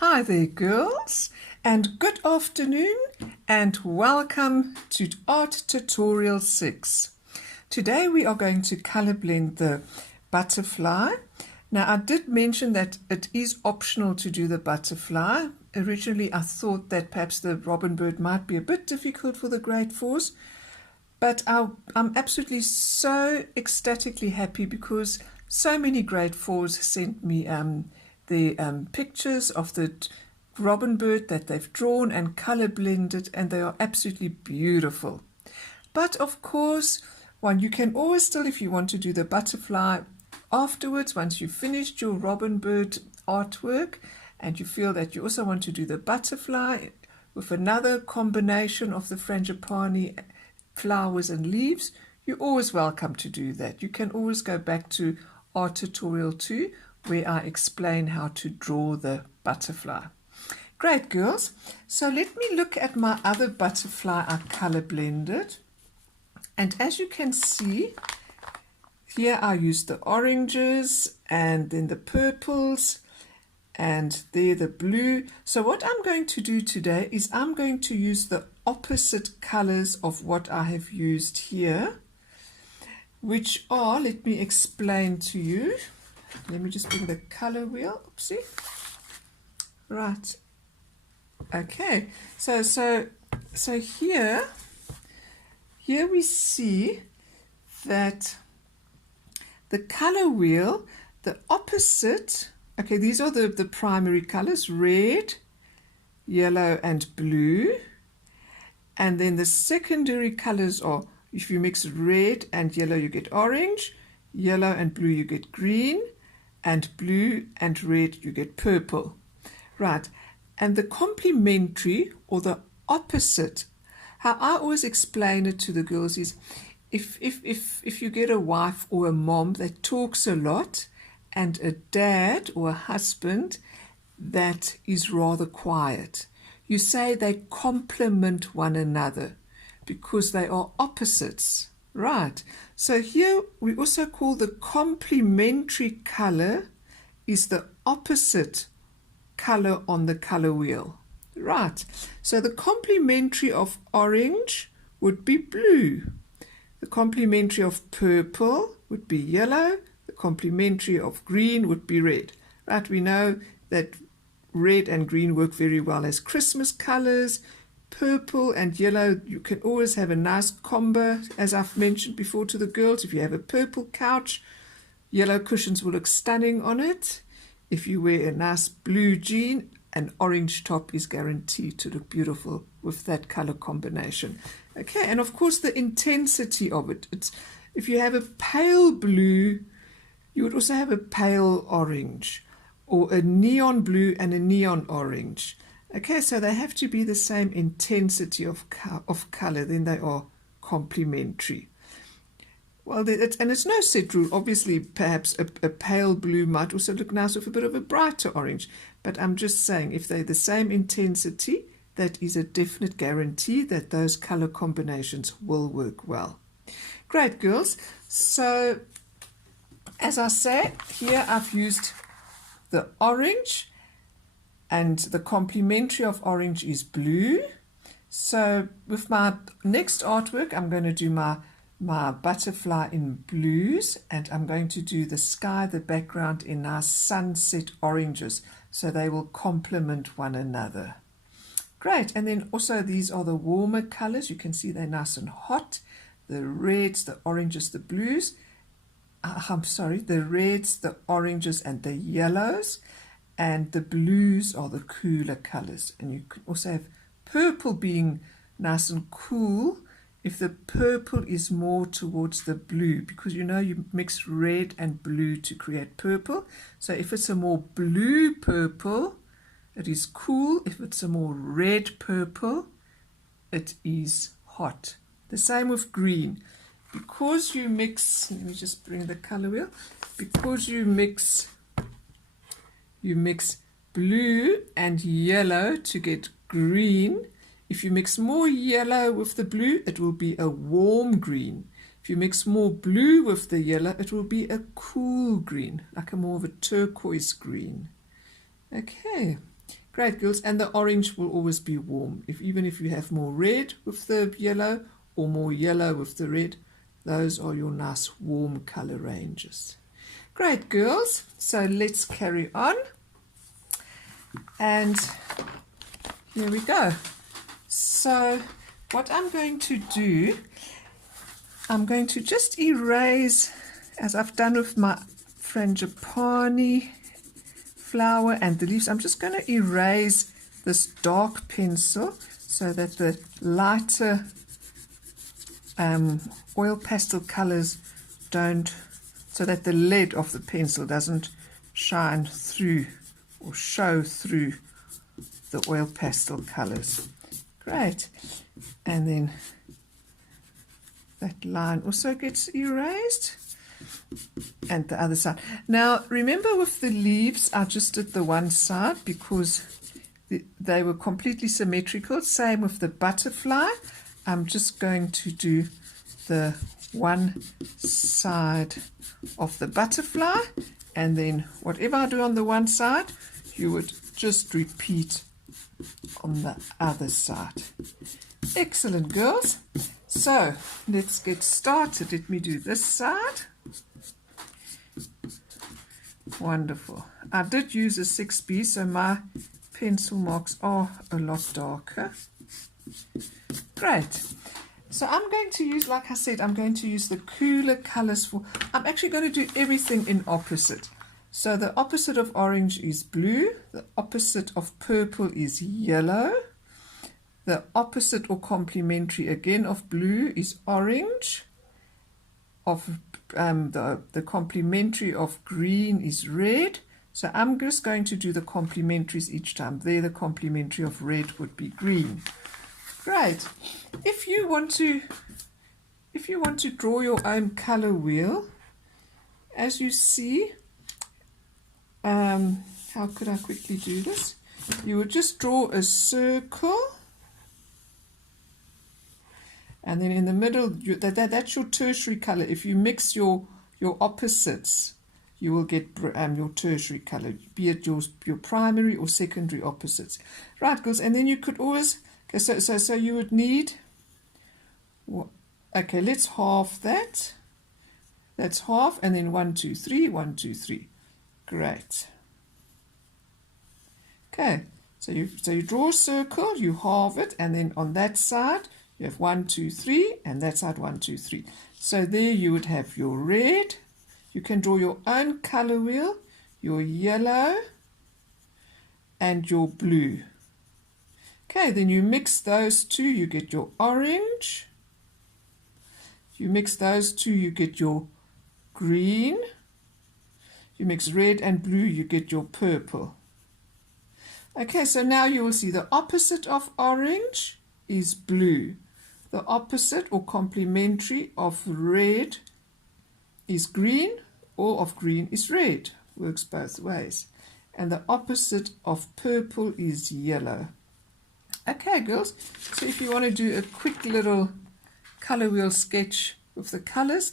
Hi there girls, and good afternoon and welcome to Art Tutorial 6. Today we are going to color blend the butterfly. Now I did mention that it is optional to do the butterfly. Originally I thought that perhaps the robin bird might be a bit difficult for the grade 4s, but I'm absolutely so ecstatically happy because so many grade 4s sent me the pictures of the robin bird that they've drawn and color blended, and they are absolutely beautiful. But of course, you can always still, if you want to do the butterfly afterwards, once you've finished your robin bird artwork and you feel that you also want to do the butterfly with another combination of the frangipani flowers and leaves, you're always welcome to do that. You can always go back to Art Tutorial 2 where I explain how to draw the butterfly. Great girls, so let me look at my other butterfly I color blended, and as you can see here I used the oranges and then the purples and there the blue. So what I'm going to do today is I'm going to use the opposite colors of what I have used here, which are, let me explain to you. Let me just bring the color wheel. Oopsie. Right. Okay. So here we see that the color wheel, the opposite. Okay, these are the primary colors: red, yellow, and blue. And then the secondary colors are, if you mix red and yellow, you get orange. Yellow and blue, you get green. And blue and red, you get purple. Right, and the complementary or the opposite, how I always explain it to the girls is, if you get a wife or a mom that talks a lot and a dad or a husband that is rather quiet, you say they complement one another because they are opposites. Right, so here we also call the complementary color is the opposite color on the color wheel. Right, so the complementary of orange would be blue. The complementary of purple would be yellow. The complementary of green would be red. Right, we know that red and green work very well as Christmas colors. Purple and yellow, you can always have a nice combo, as I've mentioned before to the girls. If you have a purple couch, yellow cushions will look stunning on it. If you wear a nice blue jean, an orange top is guaranteed to look beautiful with that color combination. Okay, and of course the intensity of it. If you have a pale blue, you would also have a pale orange, or a neon blue and a neon orange. Okay, so they have to be the same intensity of color, then they are complementary. Well, and it's no set rule. Obviously, perhaps a pale blue might also look nice with a bit of a brighter orange. But I'm just saying, if they're the same intensity, that is a definite guarantee that those color combinations will work well. Great, girls. So, as I say, here I've used the orange, and the complementary of orange is blue. So with my next artwork, I'm going to do my butterfly in blues, and I'm going to do the sky, the background, in nice sunset oranges, so they will complement one another. Great, and then also these are the warmer colors. You can see they're nice and hot. The reds, the oranges, the blues. The reds, the oranges, and the yellows. And the blues are the cooler colors. And you can also have purple being nice and cool if the purple is more towards the blue, because you know you mix red and blue to create purple. So if it's a more blue purple, it is cool. If it's a more red purple, it is hot. The same with green. Because you mix, let me just bring the color wheel, because you mix blue and yellow to get green. If you mix more yellow with the blue, it will be a warm green. If you mix more blue with the yellow, it will be a cool green, like a more of a turquoise green. Okay, Great, girls. And the orange will always be warm. Even if you have more red with the yellow or more yellow with the red, those are your nice warm color ranges. Great, girls. So let's carry on. And here we go. So what I'm going to do, I'm going to just erase, as I've done with my frangipani flower and the leaves, I'm just going to erase this dark pencil so that the lighter oil pastel colors don't, so that the lead of the pencil doesn't shine through or show through the oil pastel colors. Great. And then that line also gets erased, and the other side. Now remember, with the leaves I just did the one side because they were completely symmetrical. Same with the butterfly. I'm just going to do the one side of the butterfly, and then whatever I do on the one side you would just repeat on the other side. Excellent, girls. So let's get started. Let me do this side. Wonderful. I did use a 6B, so my pencil marks are a lot darker. Great. So I'm going to use, like I said, I'm going to use the cooler colors for, I'm actually going to do everything in opposite. So the opposite of orange is blue, the opposite of purple is yellow, the opposite or complementary again of blue is orange, of the complementary of green is red. So I'm just going to do the complementaries each time. There the complementary of red would be green. Great. If you want to draw your own color wheel, as you see, how could I quickly do this? You would just draw a circle, and then in the middle, that's your tertiary color. If you mix your opposites, you will get your tertiary color, be it your primary or secondary opposites. Right, girls, and then you could always, okay, so you would need, okay, let's halve that. That's half, and then 1, 2, 3, 1, 2, 3. Great. Okay, so you draw a circle, you halve it, and then on that side you have 1, 2, 3, and that side 1, 2, 3. So there you would have your red. You can draw your own color wheel, your yellow, and your blue. Okay, then you mix those two, you get your orange. You mix those two, you get your green. You mix red and blue, you get your purple. Okay, so now you will see the opposite of orange is blue. The opposite or complementary of red is green, or of green is red. Works both ways. And the opposite of purple is yellow. Okay, girls, so if you want to do a quick little color wheel sketch with the colors,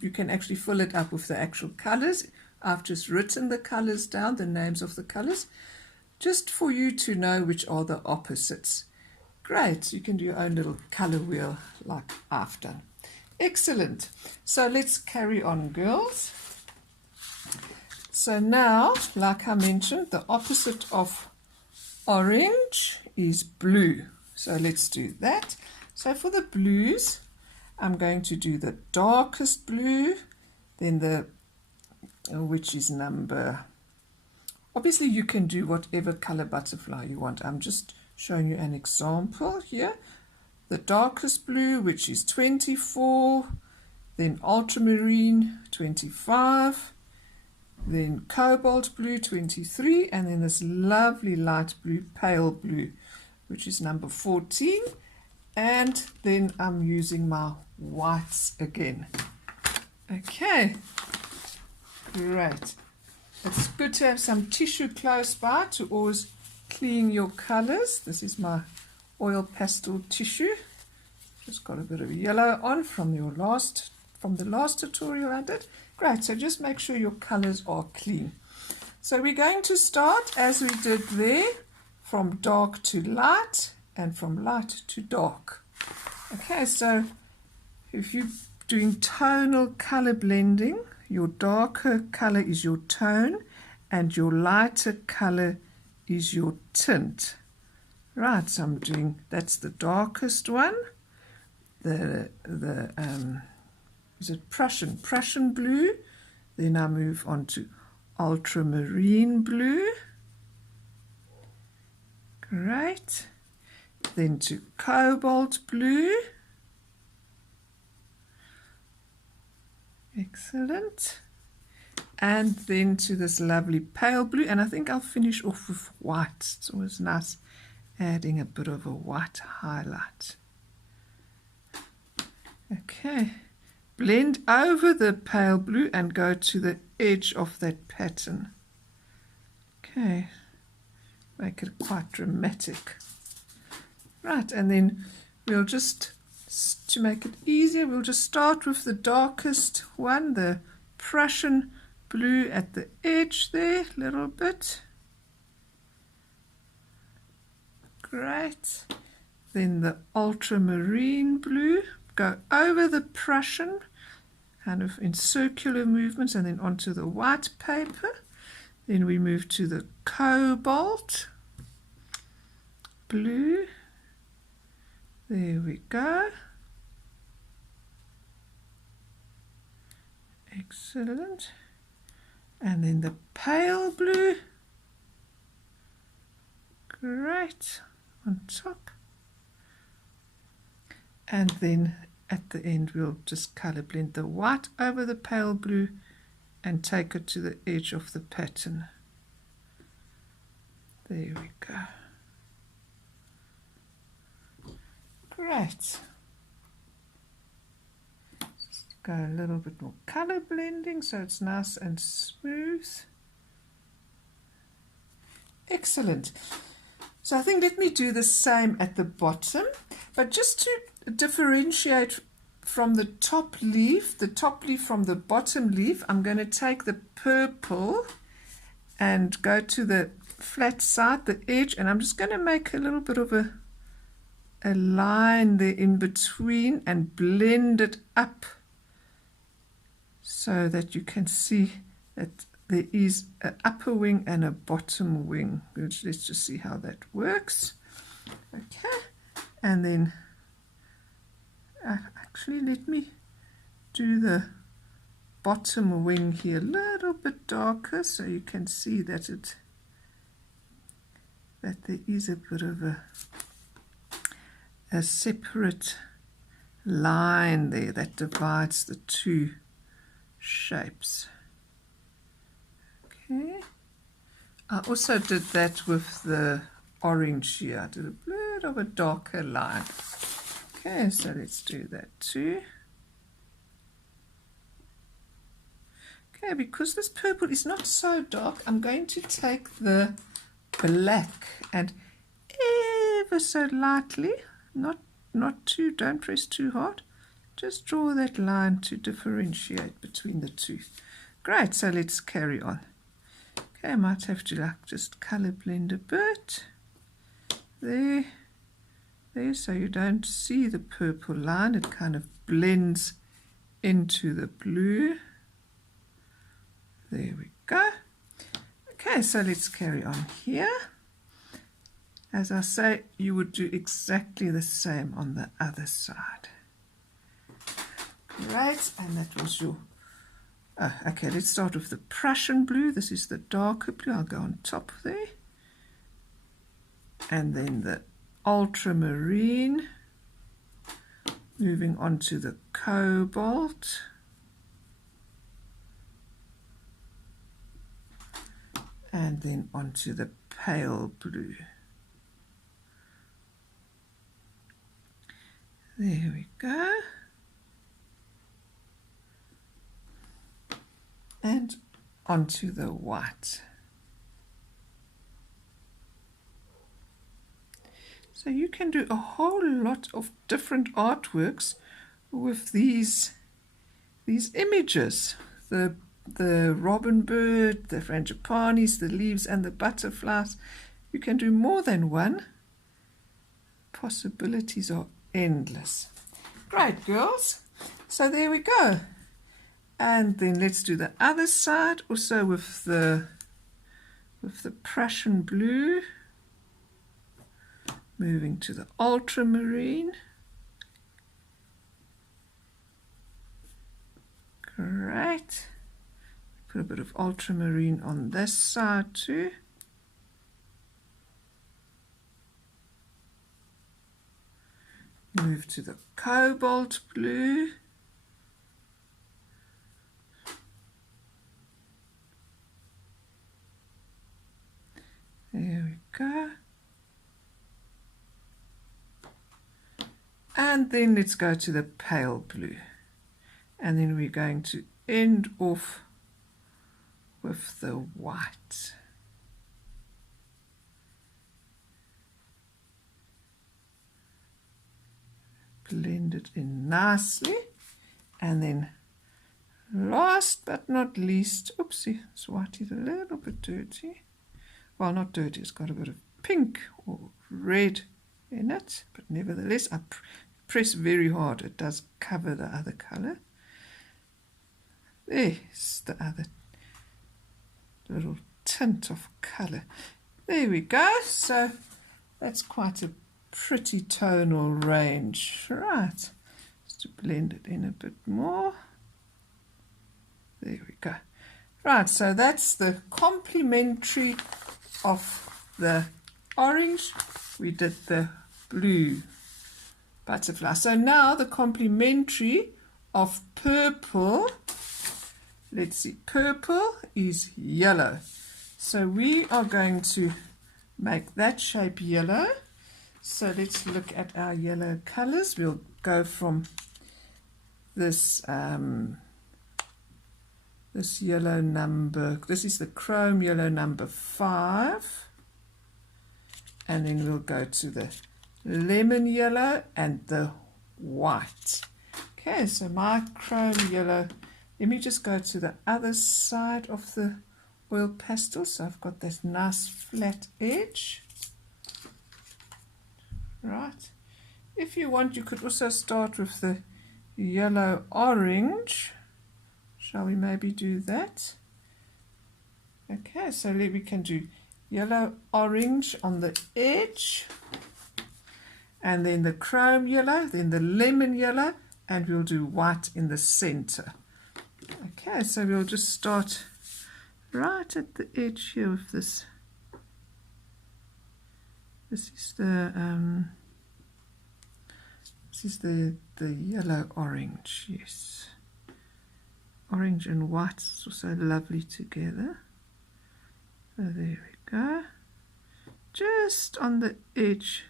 you can actually fill it up with the actual colors. I've just written the colors down, the names of the colors, just for you to know which are the opposites. Great, you can do your own little color wheel like I've done. Excellent. So let's carry on, girls. So now, like I mentioned, the opposite of orange is blue. So let's do that. So for the blues, I'm going to do the darkest blue, then the, which is number, obviously you can do whatever color butterfly you want. I'm just showing you an example here. The darkest blue, which is 24, then ultramarine 25, then cobalt blue 23, and then this lovely light blue, pale blue, which is number 14. And then I'm using my whites again. Okay, great. It's good to have some tissue close by to always clean your colors. This is my oil pastel tissue. Just got a bit of yellow on from the last tutorial I did. Great, so just make sure your colors are clean. So we're going to start as we did there from dark to light and from light to dark. Okay, so if you're doing tonal color blending, your darker color is your tone and your lighter color is your tint. Right, so I'm doing, that's the darkest one. Is it Prussian blue? Then I move on to ultramarine blue. Great. Then to cobalt blue. Excellent. And then to this lovely pale blue. And I think I'll finish off with white. It's always nice adding a bit of a white highlight. Okay. Blend over the pale blue and go to the edge of that pattern. Okay. Make it quite dramatic. Right, and then we'll just, to make it easier, we'll just start with the darkest one, the Prussian blue at the edge there, a little bit. Great. Then the ultramarine blue, go over the Prussian, kind of in circular movements, and then onto the white paper. Then we move to the cobalt blue. There we go. Excellent. And then the pale blue. Great. On top. And then at the end we'll just color blend the white over the pale blue and take it to the edge of the pattern. There we go. Great. Just go a little bit more color blending so it's nice and smooth. Excellent. So I think let me do the same at the bottom, but just to differentiate from the top leaf from the bottom leaf, I'm going to take the purple and go to the flat side, the edge, and I'm just going to make a little bit of a line there in between and blend it up so that you can see that there is an upper wing and a bottom wing. Let's just see how that works. Okay, and then actually let me do the bottom wing here a little bit darker so you can see that there is a bit of a separate line there that divides the two shapes. Okay, I also did that with the orange here. I did a bit of a darker line. Okay, so let's do that too. Okay, because this purple is not so dark, I'm going to take the black and ever so lightly, not too, don't press too hard, just draw that line to differentiate between the two. Great, so let's carry on. Okay, I might have to just color blend a bit. There, so you don't see the purple line, it kind of blends into the blue. There we go. Okay, so let's carry on here. As I say, you would do exactly the same on the other side. Great, and that was your... Oh, okay, let's start with the Prussian blue. This is the darker blue. I'll go on top there. And then the ultramarine. Moving on to the cobalt. And then onto the pale blue. There we go. And onto the white. So you can do a whole lot of different artworks with these images. The robin bird, the frangipanis, the leaves and the butterflies. You can do more than one. Possibilities are endless. Great, girls. So there we go. And then let's do the other side also with the Prussian blue. Moving to the ultramarine. Great. Put a bit of ultramarine on this side too. Move to the cobalt blue. There we go. And then let's go to the pale blue. And then we're going to end off with the white. Blend it in nicely. And then last but not least, oopsie, this white is a little bit dirty. Well, not dirty, it's got a bit of pink or red in it, but nevertheless I press very hard. It does cover the other color. There's the other little tint of color. There we go. So that's quite a pretty tonal range. Right, just to blend it in a bit more. There we go. Right, so that's the complementary of the orange. We did the blue butterfly. So now the complementary of purple. Let's see, purple is yellow. So we are going to make that shape yellow. So let's look at our yellow colors. We'll go from this this yellow number, this is the chrome yellow number 5. And then we'll go to the lemon yellow and the white. Okay, so my chrome yellow, let me just go to the other side of the oil pastel. So I've got this nice flat edge. Right. If you want, you could also start with the yellow orange. Shall we maybe do that? Okay, so we can do yellow orange on the edge, and then the chrome yellow, then the lemon yellow, and we'll do white in the center. Okay, so we'll just start right at the edge here with this. This is the yellow orange, yes. Orange and white is also lovely together. So there we go. Just on the edge,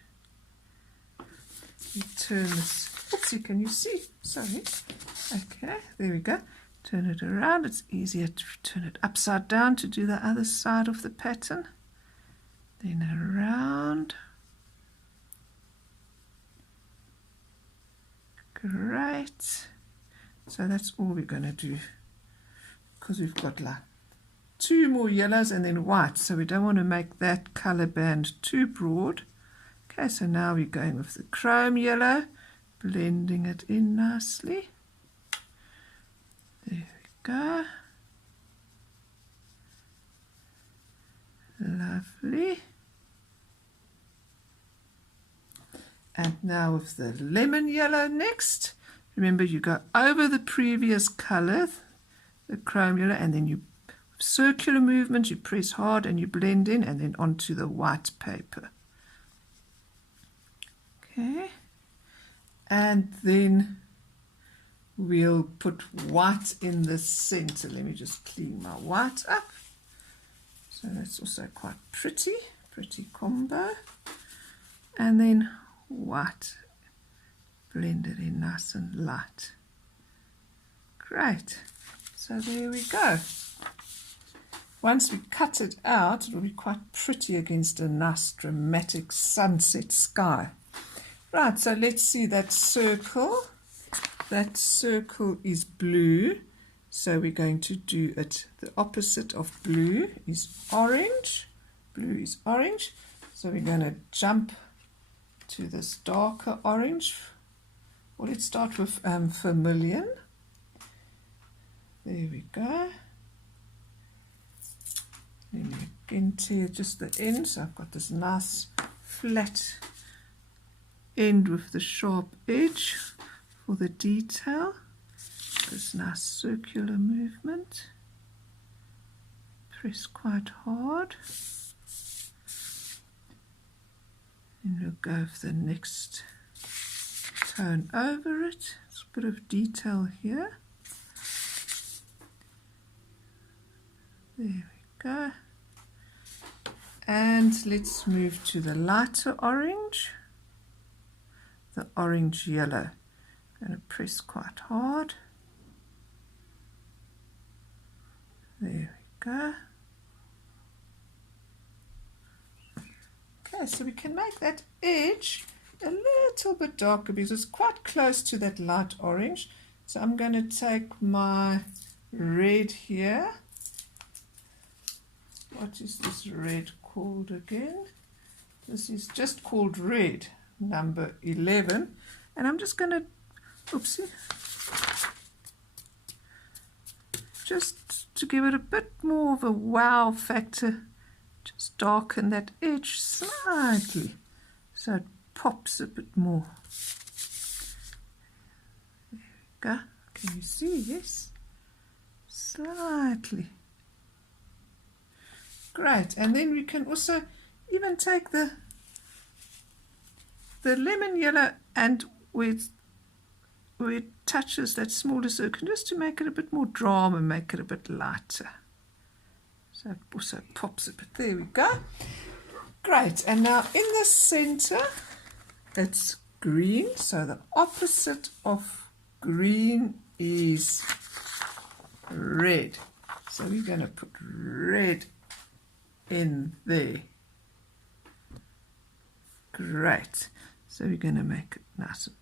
you turn this. Oopsie, can you see? Sorry. Okay, there we go. Turn it around. It's easier to turn it upside down to do the other side of the pattern. Then around. Great. So that's all we're going to do, because we've got like 2 more yellows and then white, so we don't want to make that color band too broad. Okay, so now we're going with the chrome yellow, blending it in nicely. There we go. Lovely. And now with the lemon yellow next. Remember, you go over the previous color, the chrome yellow, and then you circular movement, you press hard and you blend in, and then onto the white paper. Okay, and then we'll put white in the center. Let me just clean my white up. So that's also quite pretty combo. And then white, blend it in nice and light. Great. So there we go. Once we cut it out, it will be quite pretty against a nice dramatic sunset sky. Right, so let's see that circle. That circle is blue, so we're going to do it. The opposite of blue is orange. Blue GRGS orange. So we're going to jump to this darker orange. Well, let's start with vermilion. There we go. Then again tear just the end. So I've got this nice flat end with the sharp edge for the detail. This nice circular movement. Press quite hard. And we'll go for the next tone over it. There's a bit of detail here. There we go. And let's move to the lighter orange, the orange yellow. I'm going to press quite hard. There we go. Okay, so we can make that edge a little bit darker because it's quite close to that light orange. So I'm going to take my red here. What is this red called again? This is just called red, number 11. And I'm just going to, oopsie, just to give it a bit more of a wow factor, just darken that edge slightly so it pops a bit more. There we go. Can you see? Yes. Slightly. Great. And then we can also even take the lemon yellow and where it touches that smaller circle just to make it a bit more drama, make it a bit lighter. So it also pops a bit. There we go. Great. And now in the center, it's green. So the opposite of green is red. So we're going to put red in there. Great. So we're going to make it nice and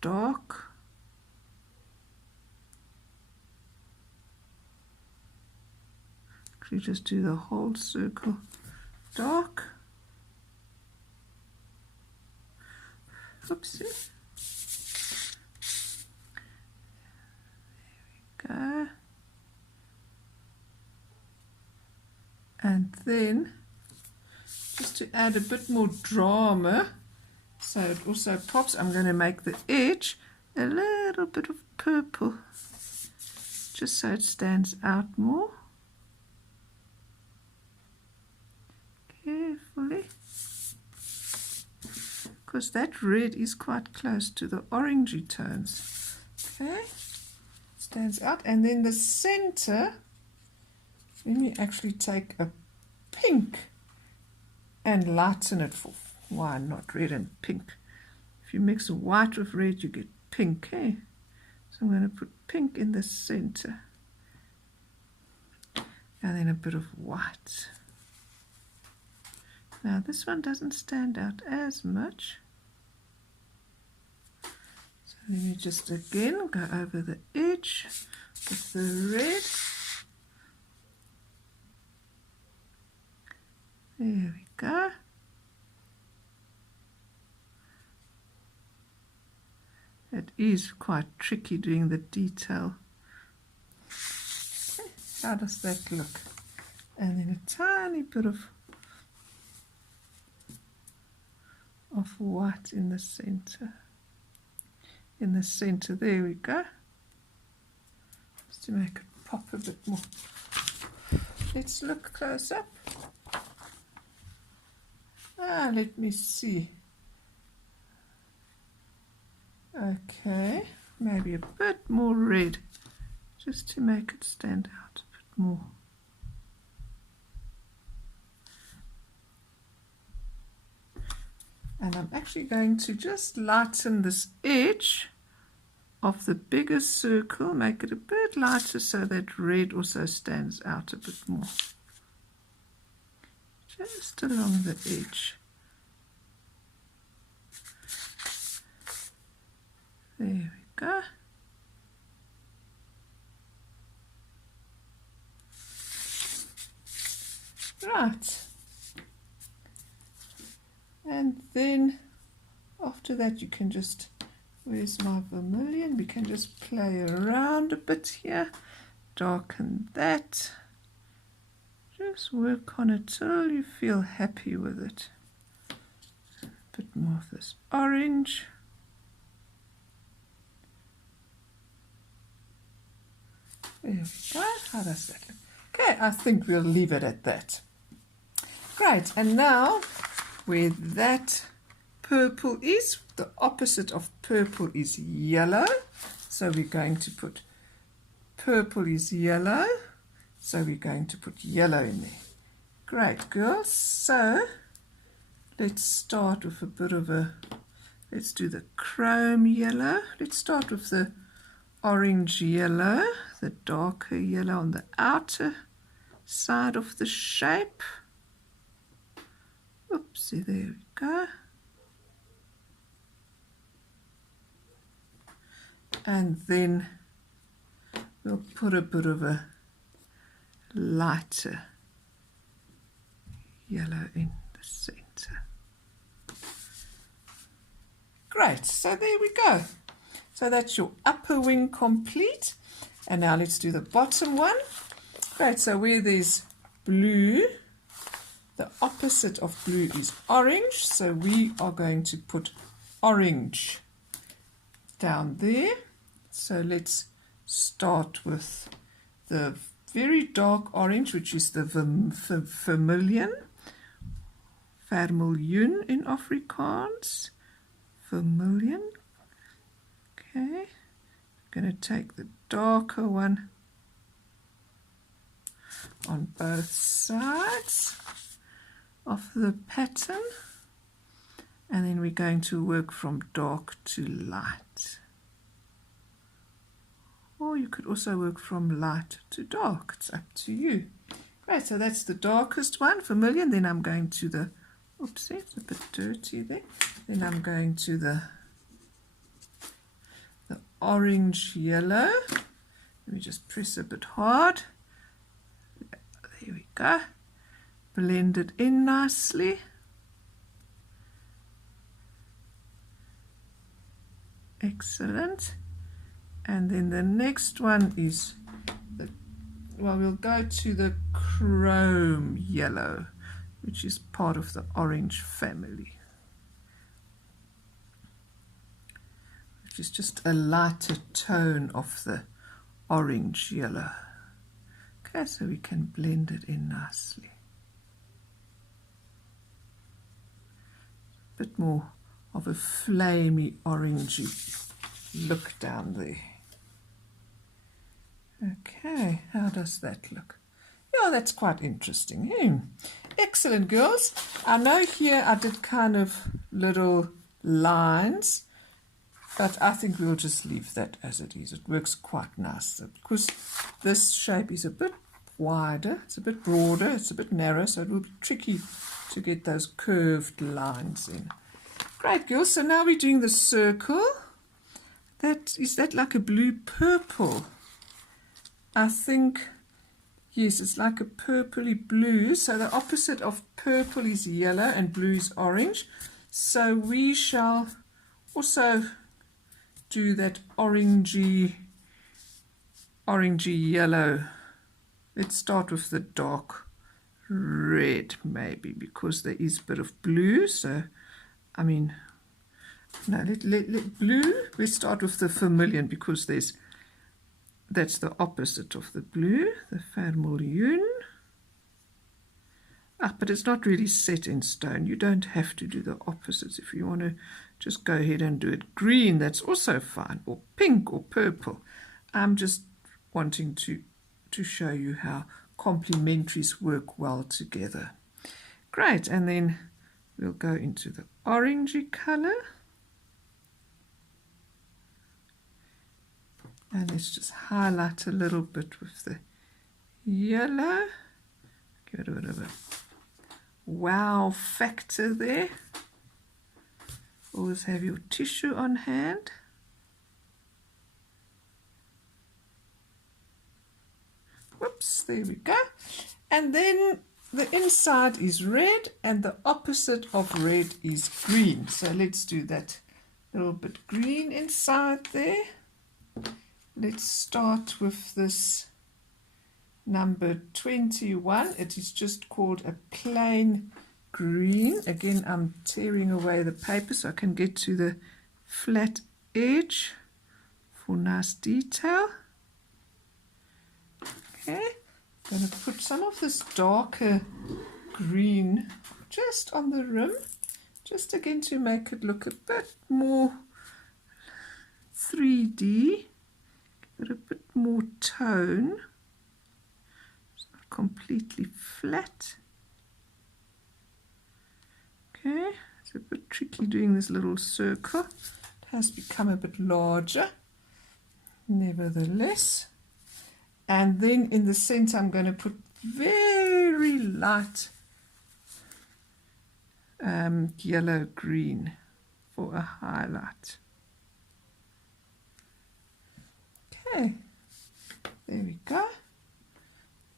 dark. Actually, just do the whole circle dark. Oopsie. There we go. And then, just to add a bit more drama, so it also pops, I'm going to make the edge a little bit of purple, just so it stands out more. Carefully, because that red is quite close to the orangey tones. Okay, stands out. And then the center, let me actually take a pink and lighten it for, why not red and pink? If you mix white with red, you get pink, eh? So I'm going to put pink in the center. And then a bit of white. Now this one doesn't stand out as much. So let me just again go over the edge with the red. There we go. It is quite tricky doing the detail. Okay, how does that look? And then a tiny bit of white in the center. In the center, there we go. Just to make it pop a bit more. Let's look close up. Let me see. Okay, maybe a bit more red, just to make it stand out a bit more. And I'm actually going to just lighten this edge of the bigger circle, make it a bit lighter so that red also stands out a bit more. Just along the edge. There we go. Right. And then after that you can just, where's my vermilion? We can just play around a bit here, darken that, just work on it till you feel happy with it. A bit more of this orange. There we go. How does that look? Okay, I think we'll leave it at that. Great, and now where that purple is, the opposite of purple is yellow. So we're going to put purple is yellow. So we're going to put yellow in there. Great, girls. So let's start with a bit of a, let's do the chrome yellow. Let's start with the orange yellow, the darker yellow on the outer side of the shape. Oopsie, there we go. And then we'll put a bit of a lighter yellow in the center. Great, so there we go. So that's your upper wing complete. And now let's do the bottom one. Great, so where there's blue, the opposite of blue is orange. So we are going to put orange down there. So let's start with the very dark orange, which is the vermilion. Vermilion in Afrikaans. Vermilion. Okay, I'm going to take the darker one on both sides of the pattern, and then we're going to work from dark to light. Or you could also work from light to dark, it's up to you. Great, so that's the darkest one, vermilion. Then I'm going to the, oopsie, it's a bit dirty there. Then I'm going to the orange yellow. Let me just press a bit hard. There we go. Blend it in nicely. Excellent. And then the next one is the, well, we'll go to the chrome yellow, which is part of the orange family, which is just a lighter tone of the orange yellow. Okay, so we can blend it in nicely. A bit more of a flamey orangey look down there. Okay, how does that look? Yeah, that's quite interesting. Excellent, girls. I know here I did kind of little lines, but I think we'll just leave that as it is. It works quite nice because this shape is a bit wider, it's a bit broader, it's a bit narrow, so it will be tricky to get those curved lines in. Great, girls. So now we're doing the circle. Is that like a blue purple? I think, yes, it's like a purpley blue. So the opposite of purple is yellow and blue is orange. So we shall also do that orangey yellow. Let's start with the dark red maybe, because there is a bit of blue. So I mean, no, let blue, let's start with the vermilion, because that's the opposite of the blue, the vermilion. But it's not really set in stone. You don't have to do the opposites. If you want to just go ahead and do it green, that's also fine, or pink or purple. I'm just wanting to show you how complementaries work well together. Great, and then we'll go into the orangey color. And let's just highlight a little bit with the yellow. Give it a bit of a wow factor there. Always have your tissue on hand. Whoops, there we go. And then the inside is red and the opposite of red is green. So let's do that little bit green inside there. Let's start with this number 21. It is just called a plain green. Again, I'm tearing away the paper so I can get to the flat edge for nice detail. Okay, I'm going to put some of this darker green just on the rim, just again to make it look a bit more 3D, give it a bit more tone. It's not completely flat. Okay, it's a bit tricky doing this little circle. It has become a bit larger, nevertheless. And then in the center, I'm going to put very light yellow-green for a highlight. Okay, there we go.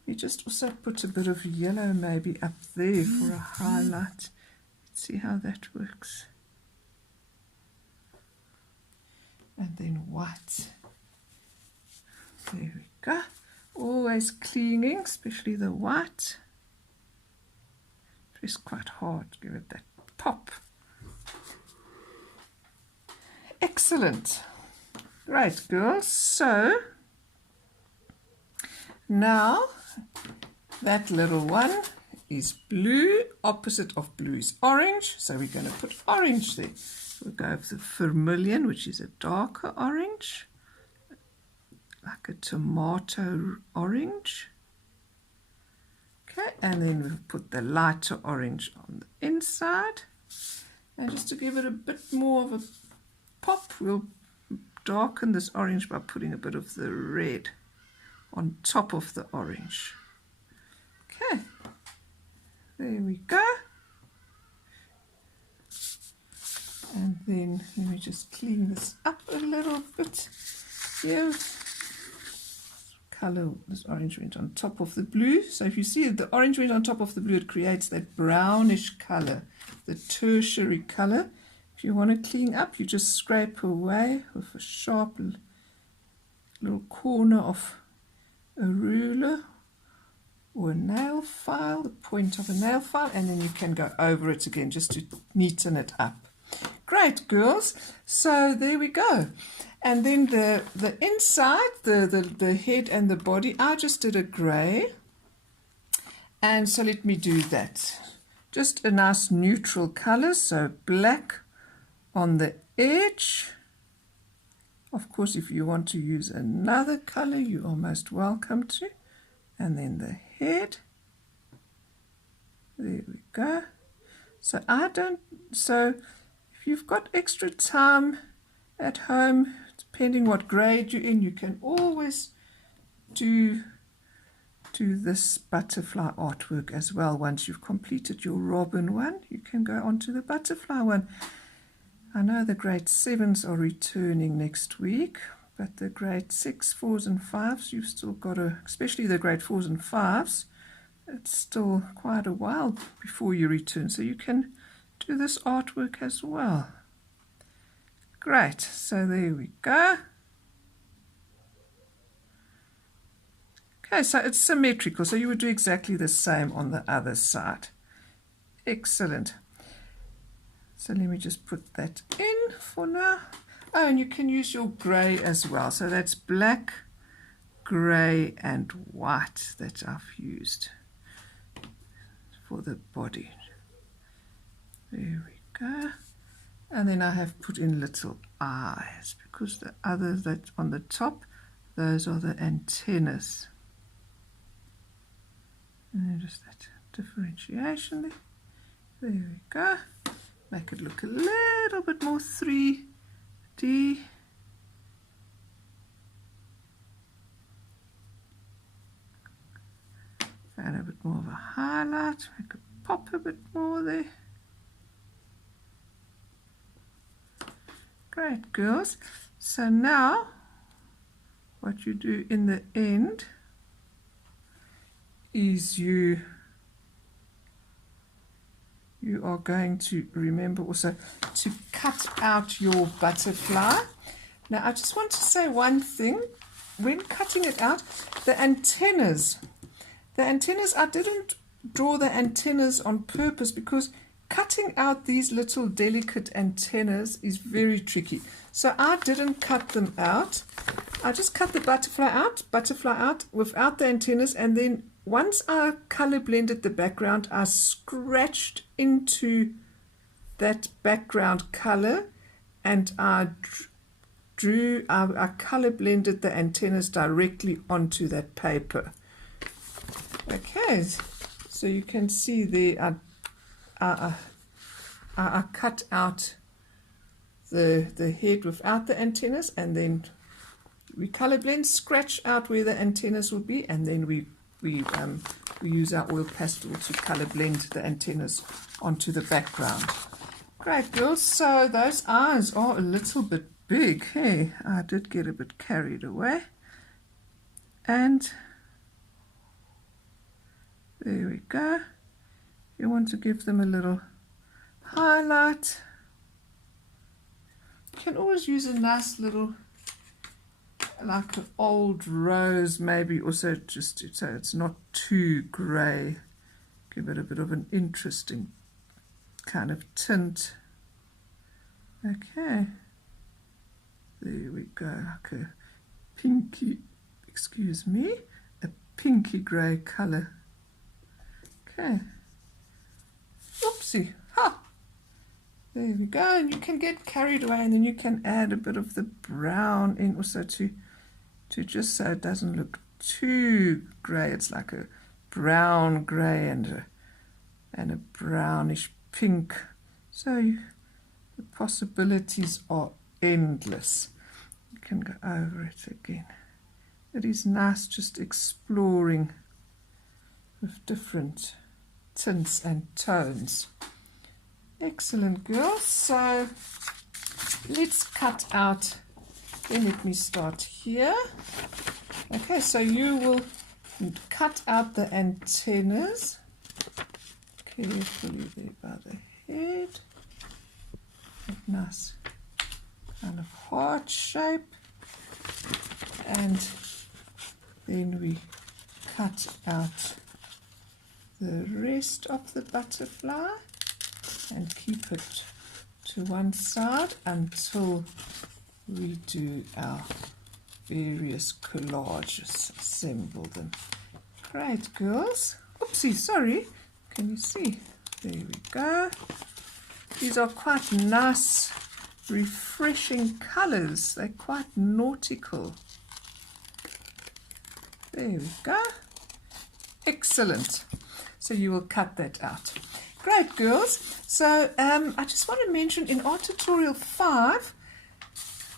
We just also put a bit of yellow maybe up there for a highlight. Let's see how that works. And then white. There we go. Always cleaning, especially the white. Press quite hard, give it that pop. Excellent. Right, girls. So now that little one is blue. Opposite of blue is orange. So we're going to put orange there. We'll go with the vermilion, which is a darker orange, like a tomato orange. Okay, and then we'll put the lighter orange on the inside. And just to give it a bit more of a pop, we'll darken this orange by putting a bit of the red on top of the orange. Okay, there we go. And then let me just clean this up a little bit here. Color, this orange went on top of the blue. So if you see it, the orange went on top of the blue, it creates that brownish color, the tertiary color. If you want to clean up, you just scrape away with a sharp little corner of a ruler or a nail file, the point of a nail file, and then you can go over it again just to neaten it up. Great, girls. So there we go. And then the inside, the head and the body, I just did a grey. And so let me do that. Just a nice neutral color, so black on the edge. Of course, if you want to use another color, you are most welcome to. And then the head. There we go. So if you've got extra time at home, depending what grade you're in, you can always do this butterfly artwork as well. Once you've completed your robin one, you can go on to the butterfly one. I know the grade 7s are returning next week, but the grade 6, 4s and 5s, you've still got to, especially the grade 4s and 5s, it's still quite a while before you return. So you can do this artwork as well. Great, so there we go. Okay, so it's symmetrical, so you would do exactly the same on the other side. Excellent. So let me just put that in for now. Oh, and you can use your grey as well. So that's black, grey and white that I've used for the body. There we go. And then I have put in little eyes because the others that on the top, those are the antennas. And then just that differentiation there. There we go. Make it look a little bit more 3D. Add a bit more of a highlight, make it pop a bit more there. Great, girls. So now what you do in the end is you you are going to remember also to cut out your butterfly. Now I just want to say one thing. When cutting it out, the antennas, I didn't draw the antennas on purpose because cutting out these little delicate antennas is very tricky. So I didn't cut them out. I just cut the butterfly out without the antennas, and then once I color blended the background, I scratched into that background color and I color blended the antennas directly onto that paper. Okay, so you can see there I cut out the head without the antennas, and then we color blend, scratch out where the antennas will be, and then we use our oil pastel to color blend the antennas onto the background. Great, girls. So those eyes are a little bit big. Hey, I did get a bit carried away. And there we go. You want to give them a little highlight. You can always use a nice little, like an old rose, maybe also, just so it's not too grey. Give it a bit of an interesting kind of tint. Okay, there we go, like a pinky, excuse me, a pinky grey colour. Okay, oopsie, ha! There we go, and you can get carried away, and then you can add a bit of the brown in also to just so it doesn't look too grey. It's like a brown grey and a brownish pink. So the possibilities are endless. You can go over it again. It is nice just exploring with different tints and tones. Excellent, girls. So let's cut out. Then let me start here. Okay, so you will cut out the antennas carefully there by the head. Nice kind of heart shape. And then we cut out the rest of the butterfly and keep it to one side until we do our various collages, assemble them. Great, girls. Oopsie, sorry. Can you see? There we go. These are quite nice, refreshing colors. They're quite nautical. There we go. Excellent. So you will cut that out. Great, girls. So I just want to mention in Art Tutorial 5,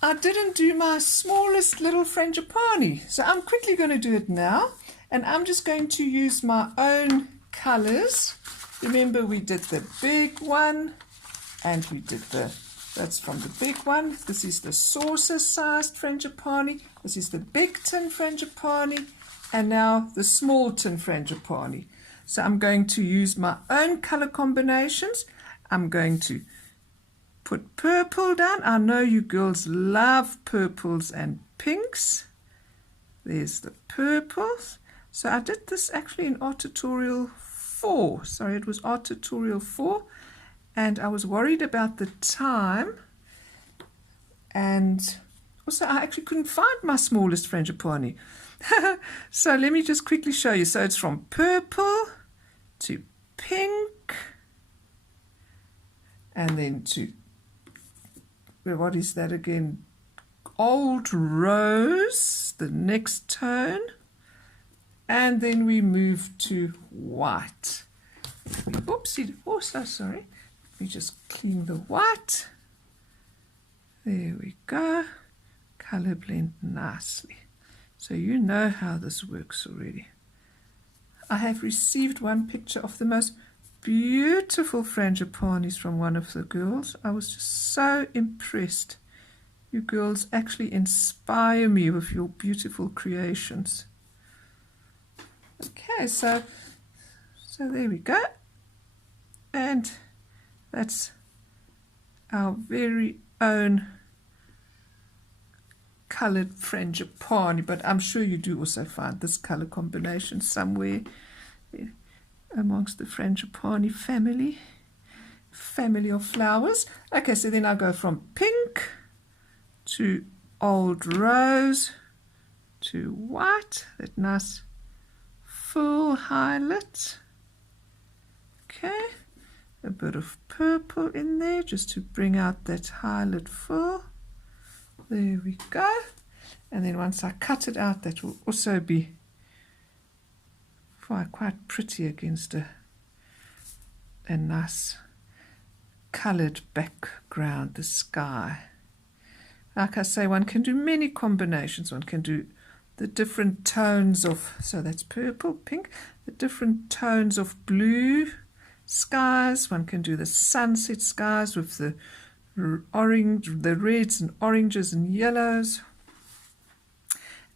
I didn't do my smallest little frangipani. So I'm quickly going to do it now. And I'm just going to use my own colors. Remember, we did the big one. And we did that's from the big one. This is the saucer-sized frangipani. This is the big tin frangipani. And now the small tin frangipani. So I'm going to use my own color combinations. I'm going to put purple down. I know you girls love purples and pinks. There's the purples. So I did this actually in Art Tutorial 4. Sorry, it was Art Tutorial 4. And I was worried about the time. And also I actually couldn't find my smallest frangipani. So let me just quickly show you. So it's from purple to pink. And then to, what is that again? Old rose, the next tone. And then we move to white. Oopsie, oh, so sorry. Let me just clean the white. There we go. Color blend nicely. So you know how this works already. I have received one picture of the most beautiful frangipanis from one of the girls. I was just so impressed. You girls actually inspire me with your beautiful creations. Okay, so there we go. And That's our very own coloured frangipani, but I'm sure you do also find this colour combination somewhere amongst the frangipani family of flowers. Okay, so then I go from pink to old rose to white, that nice full highlight. Okay, a bit of purple in there just to bring out that highlight full. There we go. And then once I cut it out, that will also be quite pretty against a nice coloured background, the sky. Like I say, one can do many combinations. One can do the different tones of, so that's purple, pink, the different tones of blue skies. One can do the sunset skies with the orange, the reds and oranges and yellows.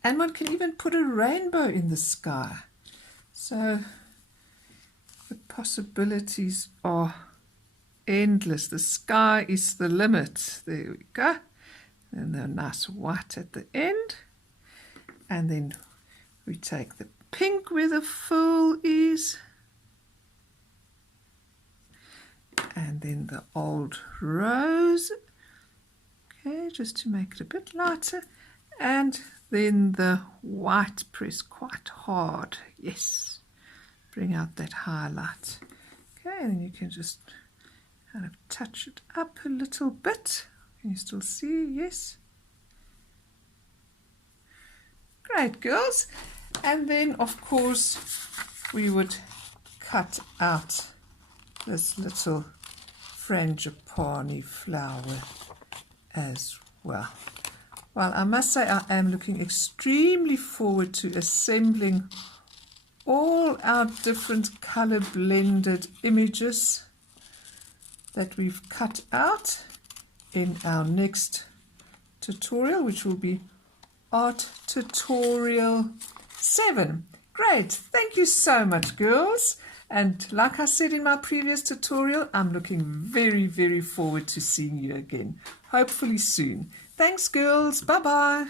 And one can even put a rainbow in the sky. So the possibilities are endless. The sky is the limit. There we go. And the nice white at the end. And then we take the pink where the full is. And then the old rose. Okay, just to make it a bit lighter. And then the white, press quite hard. Yes. Bring out that highlight. Okay, and then you can just kind of touch it up a little bit. Can you still see? Yes. Great, girls. And then, of course, we would cut out this little frangipani flower as well. Well, I must say I am looking extremely forward to assembling all our different color blended images that we've cut out in our next tutorial, which will be Art Tutorial 7. Great, thank you so much, girls. And like I said in my previous tutorial, I'm looking very, very forward to seeing you again, hopefully soon. Thanks, girls. Bye-bye.